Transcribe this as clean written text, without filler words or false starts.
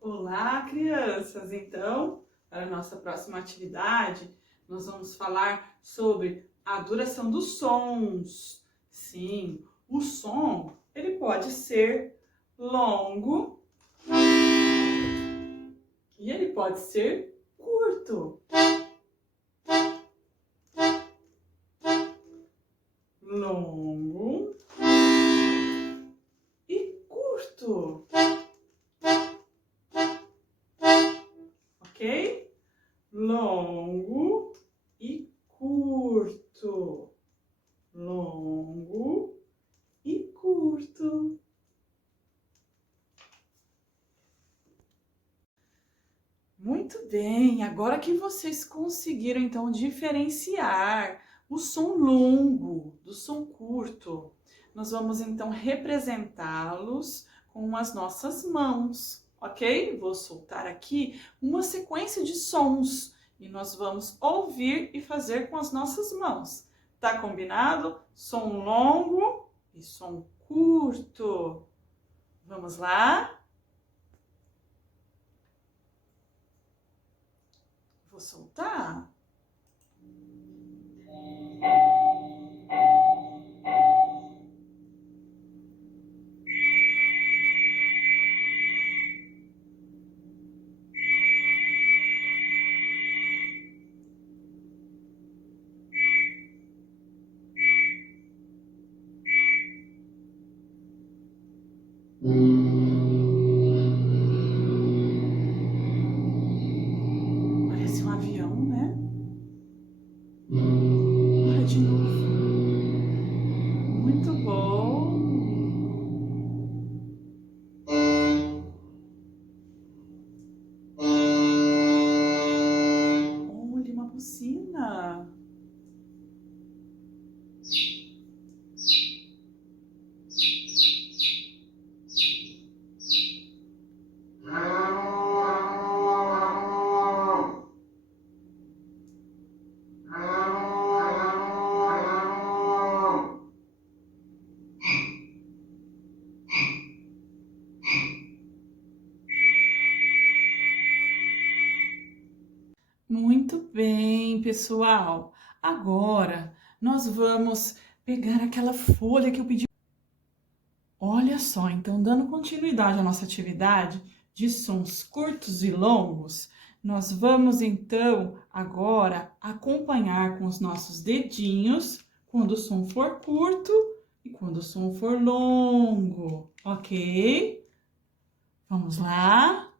Olá, crianças! Então, para a nossa próxima atividade, nós vamos falar sobre a duração dos sons. Sim, o som, ele pode ser longo e ele pode ser curto. Longo e curto. Ok? Longo e curto. Longo e curto. Muito bem, agora que vocês conseguiram então diferenciar o som longo do som curto, nós vamos então representá-los com as nossas mãos, ok? Vou soltar aqui uma sequência de sons e nós vamos ouvir e fazer com as nossas mãos. Tá combinado? Som longo e som curto. Vamos lá? Vou soltar. Parece um avião, né? Olha de novo. Muito bom. Olha, uma buzina. Muito bem, pessoal. Agora nós vamos pegar aquela folha que eu pedi. Olha só, então, dando continuidade à nossa atividade de sons curtos e longos, nós vamos então agora acompanhar com os nossos dedinhos quando o som for curto e quando o som for longo, ok? Vamos lá?